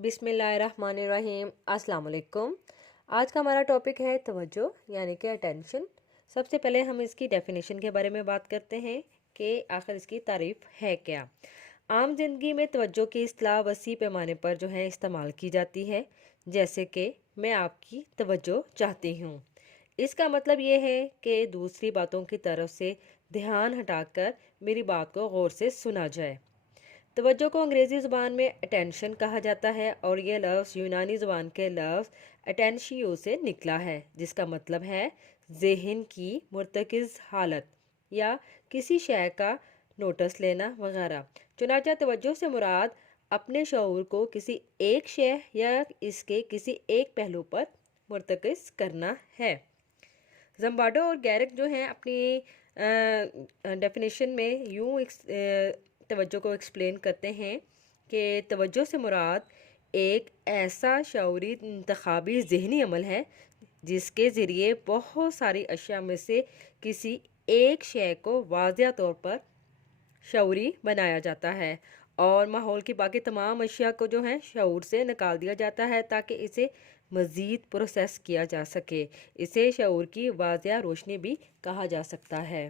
बिस्मिल्लाहिर्रहमानिर्रहीम। अस्सलाम वालेकुम। आज का हमारा टॉपिक है तवज्जो यानी कि अटेंशन। सबसे पहले हम इसकी डेफिनेशन के बारे में बात करते हैं कि आखिर इसकी तारीफ़ है क्या। आम जिंदगी में तवज्जो की इस्तेलाह वसी पैमाने पर जो है इस्तेमाल की जाती है, जैसे कि मैं आपकी तवज्जो चाहती हूँ। इसका मतलब ये है कि दूसरी बातों की तरफ से ध्यान हटाकर मेरी बात को गौर से सुना जाए। तवज्जो को अंग्रेज़ी ज़ुबान में अटेंशन कहा जाता है और यह लफ्ज़ यूनानी ज़ुबान के लफ्ज़ अटेंशियो से निकला है, जिसका मतलब है ज़हन की मुर्तकिज़ हालत या किसी शय का नोटिस लेना वगैरह। चुनांचे तवज्जो से मुराद अपने शऊर को किसी एक शय या इसके किसी एक पहलू पर मुर्तकिज़ करना है। जम्बाडो और गैरिक जो हैं अपनी डेफिनेशन में तवज्जो को एक्सप्लेन करते हैं कि तवज्जो से मुराद एक ऐसा शऊरी इंतखाबी ज़हनी अमल है जिसके ज़रिए बहुत सारी अशिया में से किसी एक शय को वाज़िया तौर पर शऊरी बनाया जाता है और माहौल की बाकी तमाम अशिया को जो है शऊर से निकाल दिया जाता है ताकि इसे मज़ीद प्रोसेस किया जा सके। इसे शऊर की वाज़िया रोशनी भी कहा जा सकता है।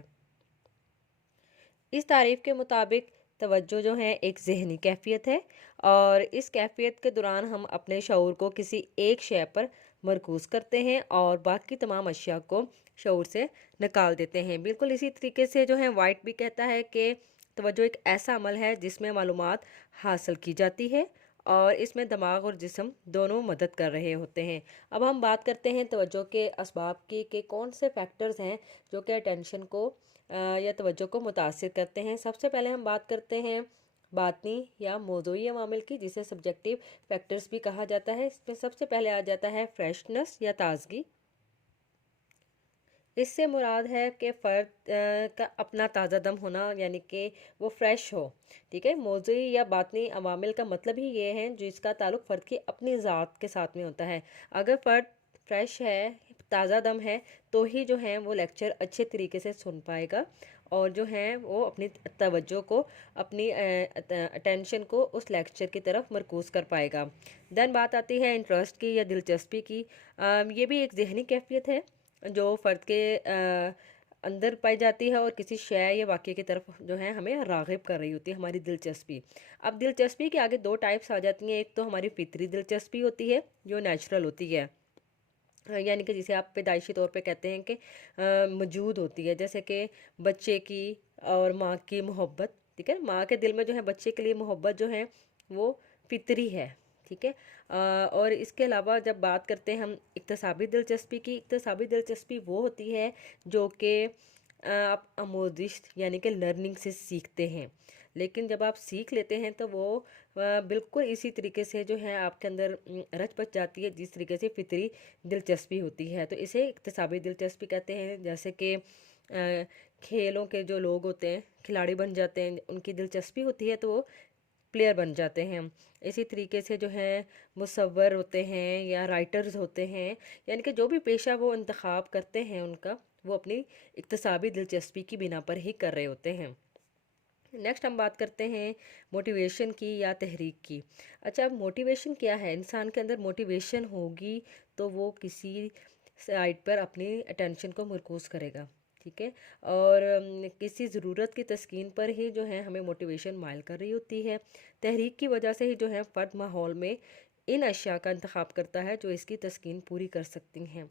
इस तारीफ़ के मुताबिक तवज्जो जो है एक ज़हनी कैफ़ियत है और इस कैफ़ियत के दौरान हम अपने शऊर को किसी एक शय पर मरकूज़ करते हैं और बाकी तमाम अशिया को शऊर से निकाल देते हैं। बिल्कुल इसी तरीके से जो है वाइट भी कहता है कि तवज्जो एक ऐसा अमल है जिसमें मालूमात हासिल की जाती है और इसमें दिमाग और जिस्म दोनों मदद कर रहे होते हैं। अब हम बात करते हैं तवज्जो के असबाब की कि कौन से फैक्टर्स हैं जो कि अटेंशन को या तवज्जो को मुतासिर करते हैं। सबसे पहले हम बात करते हैं बातनी या मौज़ूई अवामिल की, जिसे सब्जेक्टिव फैक्टर्स भी कहा जाता है। इसमें सबसे पहले आ जाता है फ्रेशनेस या ताजगी। इससे मुराद है कि फ़र्द का अपना ताज़ा दम होना, यानी कि वो फ्रेश हो। ठीक है, मौज़ूई या बातनी अवामिल का मतलब ही ये है जिसका ताल्लुक़ फ़र्द की अपनी ज़ात के साथ में होता है। अगर फ़र्द फ्रेश है, ताज़ा दम है, तो ही जो है वो लेक्चर अच्छे तरीके से सुन पाएगा और जो है वो अपनी तवज्जो को, अपनी अटेंशन को उस लेक्चर की तरफ मरकूज़ कर पाएगा। देन बात आती है इंटरेस्ट की या दिलचस्पी की। ये भी एक ज़हनी कैफ़ियत है जो फ़र्द के अंदर पाई जाती है और किसी शय या वाक़ये की तरफ जो है हमें राग़िब कर रही होती है, हमारी दिलचस्पी। अब दिलचस्पी के आगे दो टाइप्स आ जाती हैं। एक तो हमारी फ़ितरी दिलचस्पी होती है जो नेचुरल होती है, यानी कि जिसे आप पैदाइशी तौर पे कहते हैं कि मौजूद होती है, जैसे कि बच्चे की और माँ की मोहब्बत। ठीक है, माँ के दिल में जो है बच्चे के लिए मोहब्बत जो है वो फितरी है। ठीक है, और इसके अलावा जब बात करते हैं हम इक्तसाबी दिलचस्पी की, इक्तसाबी दिलचस्पी वो होती है जो कि आप आमोजिश यानी कि लर्निंग से सीखते हैं, लेकिन जब आप सीख लेते हैं तो वो बिल्कुल इसी तरीके से जो है आपके अंदर रच बच जाती है जिस तरीके से फितरी दिलचस्पी होती है। तो इसे इक्तसाबी दिलचस्पी कहते हैं। जैसे कि खेलों के जो लोग होते हैं खिलाड़ी बन जाते हैं, उनकी दिलचस्पी होती है तो वो प्लेयर बन जाते हैं। इसी तरीके से जो है मुसव्वर होते हैं या राइटर्स होते हैं, यानी कि जो भी पेशा वो इंतखाब करते हैं उनका, वो अपनी इक्तसाबी दिलचस्पी की बिना पर ही कर रहे होते हैं। नेक्स्ट हम बात करते हैं मोटिवेशन की या तहरीक की। अच्छा, अब मोटिवेशन क्या है? इंसान के अंदर मोटिवेशन होगी तो वो किसी साइड पर अपनी अटेंशन को मरकूज़ करेगा। ठीक है, और किसी ज़रूरत की तस्कीन पर ही जो है हमें मोटिवेशन माइल कर रही होती है। तहरीक की वजह से ही जो है फ़र्द माहौल में इन अशिया का इंतखाब करता है जो इसकी तस्कीन पूरी कर सकती हैं।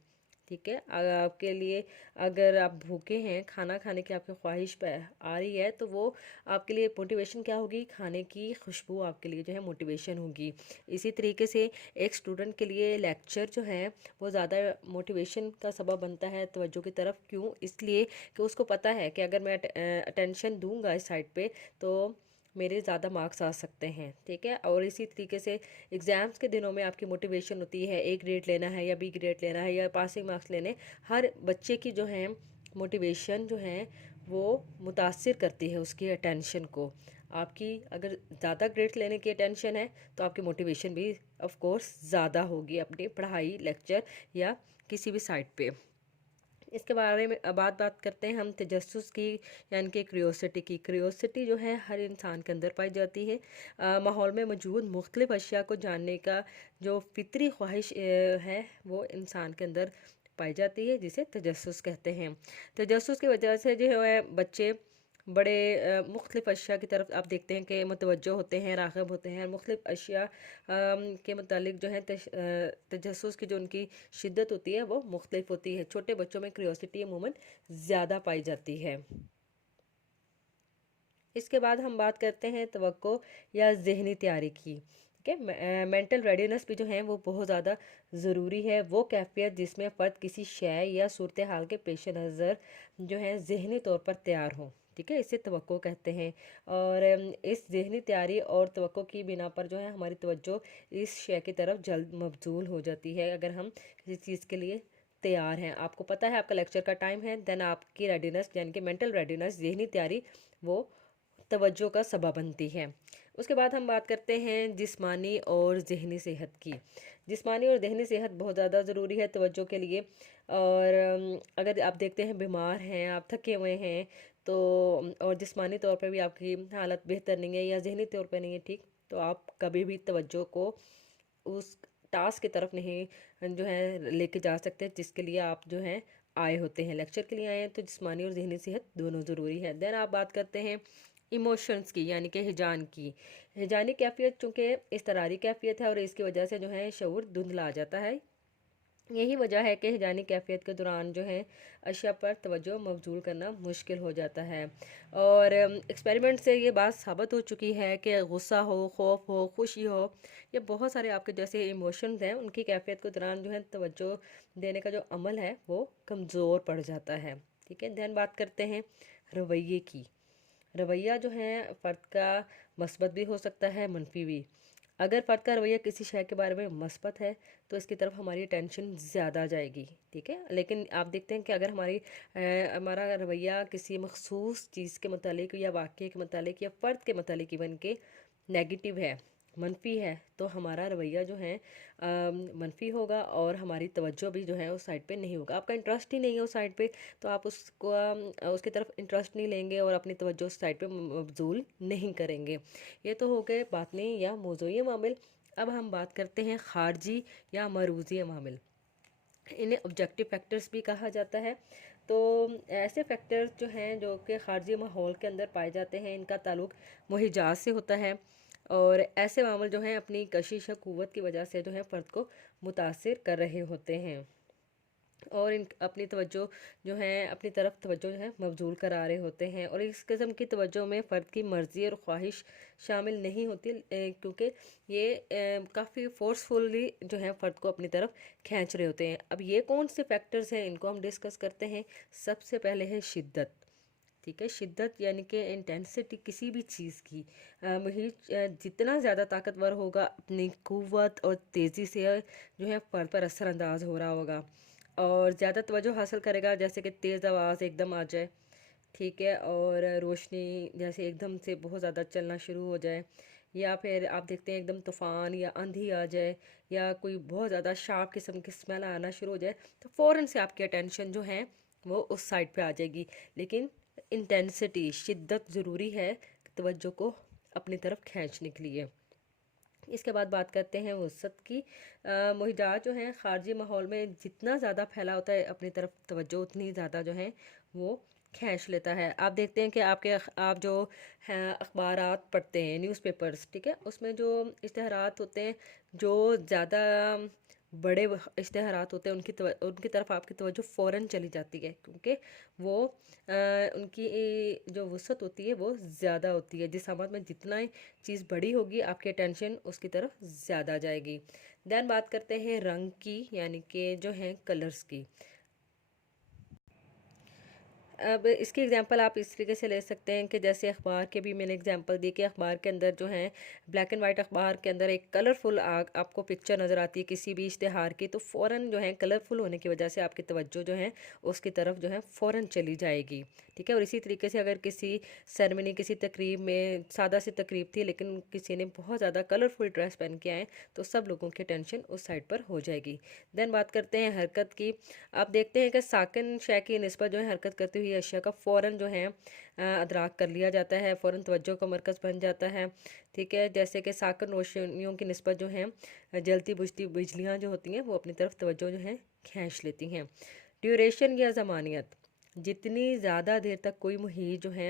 ठीक है, अगर आपके लिए, अगर आप भूखे हैं, खाना खाने की आपकी ख्वाहिश आ रही है, तो वो आपके लिए मोटिवेशन क्या होगी? खाने की खुशबू आपके लिए जो है मोटिवेशन होगी। इसी तरीके से एक स्टूडेंट के लिए लेक्चर जो है वो ज़्यादा मोटिवेशन का सबब बनता है तवज्जो की तरफ। क्यों? इसलिए कि उसको पता है कि अगर मैं अटेंशन दूंगा इस साइड पे तो मेरे ज़्यादा मार्क्स आ सकते हैं। ठीक है, और इसी तरीके से एग्ज़ाम्स के दिनों में आपकी मोटिवेशन होती है ए ग्रेड लेना है या बी ग्रेड लेना है या पासिंग मार्क्स लेने। हर बच्चे की जो है मोटिवेशन जो है वो मुतासिर करती है उसकी अटेंशन को। आपकी अगर ज़्यादा ग्रेड लेने की अटेंशन है तो आपकी मोटिवेशन भी ऑफ कोर्स ज़्यादा होगी अपनी पढ़ाई, लेक्चर या किसी भी साइड पे। इसके बारे में अब बात करते हैं हम तजस्सुस की, यानी कि क्रियोसिटी की। क्रियोसिटी जो है हर इंसान के अंदर पाई जाती है। माहौल में मौजूद मुख्तलिफ अशिया को जानने का जो फितरी ख्वाहिश है वो इंसान के अंदर पाई जाती है, जिसे तजस्सुस कहते हैं। तजस्सुस की वजह से जो है बच्चे बड़े मुख्तलिफ अशिया की तरफ आप देखते हैं कि मुतवज्जो होते हैं, राग़िब होते हैं। मुख्तलिफ अशिया के मुतालिक जो है तजस्सुस की जो उनकी शिद्दत होती है वो मुख्तलिफ होती है। छोटे बच्चों में क्यूरियोसिटी अमूमन ज़्यादा पाई जाती है। इसके बाद हम बात करते हैं तवक्को या ज़हनी तैयारी की। ठीक है, मेंटल रेडीनेस भी जो है वो बहुत ज़्यादा ज़रूरी है। वो कैफियत जिसमें फ़र्द किसी शय या सूरत हाल के पेश नज़र जो है ज़हनी तौर पर तैयार हो। ठीक है, इसे तवक्को कहते हैं। और इस ज़हनी तैयारी और तवक्को की बिना पर जो है हमारी तवज्जो इस शय की तरफ जल्द मबजूल हो जाती है। अगर हम किसी चीज़ के लिए तैयार हैं, आपको पता है आपका लेक्चर का टाइम है, देन आपकी रेडीनेस यानी कि मेंटल रेडीनेस, ज़हनी तैयारी वो तवज्जो का सबब बनती है। उसके बाद हम बात करते हैं जिस्मानी और ज़हनी सेहत की। जिस्मानी और ज़हनी सेहत बहुत ज़्यादा ज़रूरी है तवज्जो के लिए। और अगर आप देखते हैं बीमार हैं, आप थके हुए हैं, तो और जिस्मानी तौर पर भी आपकी हालत बेहतर नहीं है या ज़हनी तौर पर नहीं है ठीक, तो आप कभी भी तवज्जो को उस टास्क की तरफ नहीं जो है लेके जा सकते जिसके लिए आप जो है आए होते हैं। लेक्चर के लिए आए हैं तो जिस्मानी और ज़हनी सेहत दोनों ज़रूरी है। देन आप बात करते हैं इमोशंस की, यानी कि हिजान की। हिजानी कैफियत चूँकि इज़्तिरारी कैफियत है और इसकी वजह से जो है शऊर धुंधला आ जाता है। यही वजह है कि हिजानी कैफियत के दौरान जो है अशिया पर तवज्जो मबजूल करना मुश्किल हो जाता है। और एक्सपेरिमेंट से ये बात साबित हो चुकी है कि गुस्सा हो, खौफ हो, खुशी हो, ये बहुत सारे आपके जैसे इमोशंस हैं, उनकी कैफियत के दौरान जो है तवज्जो देने का जो अमल है वो कमज़ोर पड़ जाता है। ठीक है, ध्यान बात करते हैं रवैये की। रवैया जो है फ़र्द का मस्बत भी हो सकता है, मनफी भी। अगर फ़र्द का रवैया किसी शय के बारे में मस्बत है तो इसकी तरफ हमारी टेंशन ज़्यादा जाएगी। ठीक है, लेकिन आप देखते हैं कि अगर हमारा रवैया किसी मखसूस चीज़ के मतलब या वाक़ये के मतलब या फ़र्द के मतलब इवन के नेगेटिव है, मनफी है, तो हमारा रवैया जो है मनफी होगा और हमारी तवज्जो भी जो है उस साइड पे नहीं होगा। आपका इंटरेस्ट ही नहीं है उस साइड पे, तो आप उसको उसकी तरफ इंटरेस्ट नहीं लेंगे और अपनी तवज्जो उस साइड पे मबजूल नहीं करेंगे। ये तो हो गए बातनी या मौज़ूई मामिल। अब हम बात करते हैं खारजी या मरूज़ी मामिल। इन्हें ऑब्जेक्टिव फैक्टर्स भी कहा जाता है। तो ऐसे फैक्टर्स जो हैं जो कि खारजी माहौल के अंदर पाए जाते हैं, इनका ताल्लुक मोहिजात से होता है। और ऐसे मामल जो हैं अपनी कशिश या क़ुव्वत की वजह से जो है फ़र्द को मुतासिर कर रहे होते हैं और इन अपनी तवज्जो जो है अपनी तरफ तवज्जो जो है मबजूल करा रहे होते हैं। और इस किस्म की तवज्जो में फ़र्द की मर्ज़ी और ख्वाहिश शामिल नहीं होती, क्योंकि ये काफ़ी फ़ोर्सफुली जो है फ़र्द को अपनी तरफ खींच रहे होते हैं। अब ये कौन से फैक्टर्स हैं, इनको हम डिस्कस करते हैं। सबसे पहले है शिद्दत। ठीक है, शिद्दत यानी कि इंटेंसिटी किसी भी चीज़ की। वही जितना ज़्यादा ताकतवर होगा अपनी क़ुव्वत और तेज़ी से जो है फ़र्द पर असरअंदाज हो रहा होगा और ज़्यादा तवज्जो हासिल करेगा, जैसे कि तेज़ आवाज़ एकदम आ जाए। ठीक है, और रोशनी जैसे एकदम से बहुत ज़्यादा चलना शुरू हो जाए, या फिर आप देखते हैं एकदम तूफ़ान या आंधी आ जाए, या कोई बहुत ज़्यादा शार्प किस्म की स्मेल आना शुरू हो जाए, तो फ़ौरन से आपकी अटेंशन जो है वो उस साइड पे आ जाएगी। लेकिन इंटेंसिटी, शिद्दत ज़रूरी है तवज्जो को अपनी तरफ खींचने के लिए। इसके बाद बात करते हैं वसत की। मोहिजात जो हैं ख़ारजी माहौल में जितना ज़्यादा फैला होता है अपनी तरफ तवज्जो उतनी ज़्यादा जो है वो खींच लेता है। आप देखते हैं कि आप जो हैं अखबारात पढ़ते हैं, न्यूज़पेपर्स, ठीक है, उसमें जो इश्तहारात होते हैं, जो ज़्यादा बड़े इश्तहारात होते हैं उनकी तरफ आपकी तवज्जो फ़ौरन चली जाती है, क्योंकि वो उनकी जो वसअत होती है वो ज़्यादा होती है। जिस समत में जितना चीज़ बड़ी होगी आपकी अटेंशन उसकी तरफ ज़्यादा जाएगी। दैन बात करते हैं रंग की, यानी कि जो है कलर्स की। अब इसकी एग्जांपल आप इस तरीके से ले सकते हैं कि जैसे अखबार के भी मैंने एग्जांपल दी कि अखबार के अंदर जो है ब्लैक एंड वाइट अखबार के अंदर एक कलरफुल आपको पिक्चर नज़र आती है किसी भी इश्तिहार की, तो फ़ौरन जो है कलरफुल होने की वजह से आपकी तवज्जो जो है उसकी तरफ जो है फ़ौरन चली जाएगी। ठीक है। और इसी तरीके से अगर किसी सेरेमनी, किसी तकरीब में, सादा सी तकरीब थी लेकिन किसी ने बहुत ज़्यादा कलरफुल ड्रेस पहन के आए, तो सब लोगों की टेंशन उस साइड पर हो जाएगी। देन बात करते हैं हरकत की। आप देखते हैं कि साकिन शय की निस्बत जो है हरकत करती हुई अशिया का फ़ौरन जो है अदराक कर लिया जाता है, फ़ौरन तवज्जो का मरकज़ बन जाता है। ठीक है, जैसे कि साकिन रोशनियों की निस्बत जो है जलती बुझती बिजलियाँ जो होती हैं वो अपनी तरफ तवज्जो जो है खींच लेती हैं। ड्यूरेशन या ज़मानियत, जितनी ज़्यादा देर तक कोई मुहीत जो है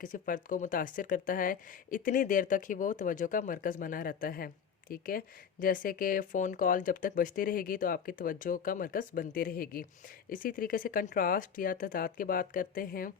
किसी फ़र्द को मुतासिर करता है, इतनी देर तक ही वो तवज्जो का मरकज़ बना रहता है। ठीक है, जैसे कि फ़ोन कॉल जब तक बजती रहेगी तो आपकी तवज्जो का मरकज़ बनती रहेगी। इसी तरीके से कंट्रास्ट या तज़ाद की बात करते हैं।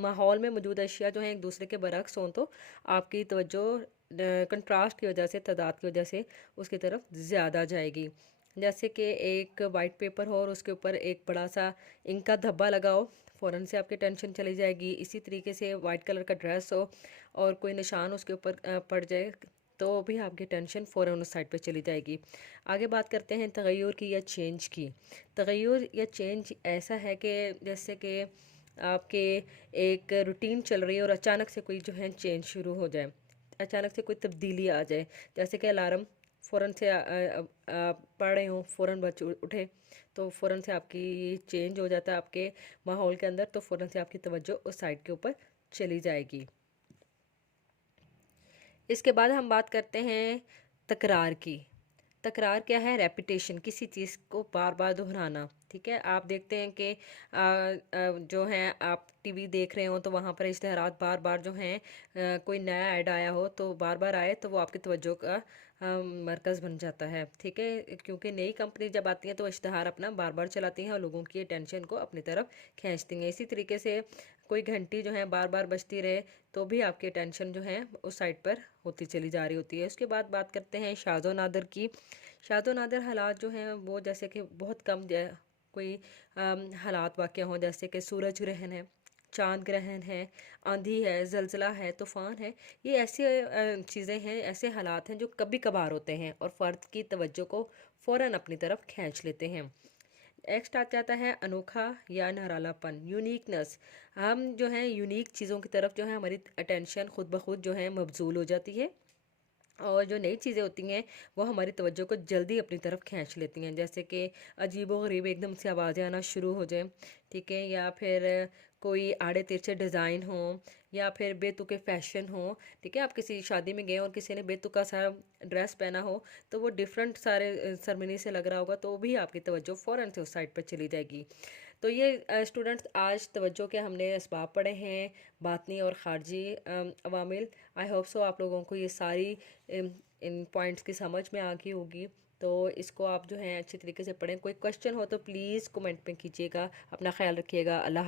माहौल में मौजूद अशिया जो हैं एक दूसरे के बरक्स हों तो आपकी तवज्जो कंट्रास्ट की वजह से, तज़ाद की वजह से उसकी तरफ ज़्यादा जाएगी। जैसे कि एक वाइट पेपर हो और उसके ऊपर एक बड़ा सा इंक का धब्बा लगा हो, फ़ौरन से आपकी टेंशन चली जाएगी। इसी तरीके से वाइट कलर का ड्रेस हो और कोई निशान उसके ऊपर पड़ जाए तो भी आपकी टेंशन फ़ौरन उस साइड पे चली जाएगी। आगे बात करते हैं तगय्युर की या चेंज की। तगय्युर या चेंज ऐसा है कि जैसे कि आपके एक रूटीन चल रही है और अचानक से कोई जो है चेंज शुरू हो जाए, अचानक से कोई तब्दीली आ जाए। जैसे कि अलार्म फ़ौरन से पढ़ रहे हों, फ़ौरन बज उठे तो फ़ौरन से आपकी चेंज हो जाता है आपके माहौल के अंदर, तो फ़ौरन से आपकी तवज्जो उस साइड के ऊपर चली जाएगी। इसके बाद हम बात करते हैं तकरार की। तकरार क्या है? रेपिटेशन, किसी चीज़ को बार बार दोहराना। ठीक है, आप देखते हैं कि जो है आप टीवी देख रहे हो तो वहाँ पर इश्तेहारात बार बार जो हैं, कोई नया ऐड आया हो तो बार बार आए तो वो आपकी तवज्जो का मरकज़ बन जाता है। ठीक है, क्योंकि नई कंपनी जब आती है तो इश्तेहार अपना बार बार चलाती हैं और लोगों की अटेंशन को अपनी तरफ खींचती हैं। इसी तरीके से कोई घंटी जो है बार बार बजती रहे तो भी आपकी अटेंशन जो है उस साइड पर होती चली जा रही होती है। उसके बाद बात करते हैं शाज़ो नादर की। शाज़ो नादर हालात जो हैं वो जैसे कि बहुत कम कोई हालात वाक़या हों, जैसे कि सूरज ग्रहण है, चांद ग्रहण है, आंधी है, ज़लज़ला है, तूफ़ान है। ये ऐसी चीज़ें हैं, ऐसे हालात हैं जो कभी कभार होते हैं और फ़र्द की तवज्जो को फ़ौरन अपनी तरफ खींच लेते हैं। नेक्स्ट आ जाता है अनोखा या निरालापन, यूनिकनेस। हम जो हैं यूनिक चीज़ों की तरफ जो है हमारी अटेंशन खुद ब खुद जो है मबजूल हो जाती है और जो नई चीज़ें होती हैं वो हमारी तवज्जो को जल्दी अपनी तरफ खींच लेती हैं। जैसे कि अजीबो-गरीब एकदम से आवाज़ें आना शुरू हो जाएँ, ठीक है? या फिर कोई आड़े तिरछे डिज़ाइन हो या फिर बेतुके फ़ैशन हो, ठीक है? आप किसी शादी में गए और किसी ने बेतुका सा ड्रेस पहना हो तो वो डिफरेंट सारे सेरेमनी से लग रहा होगा तो भी आपकी तवज्जो फ़ौरन से उस साइड पर चली जाएगी। तो ये स्टूडेंट्स आज तवज्जो के हमने असबाब पढ़े हैं, बातनी और ख़ारजी अवामिल। आई होप सो आप लोगों को ये सारी इन पॉइंट्स की समझ में आ गई होगी। तो इसको आप जो है अच्छी तरीके से पढ़ें। कोई क्वेश्चन हो तो प्लीज़ कमेंट में कीजिएगा। अपना ख्याल रखिएगा। अल्लाह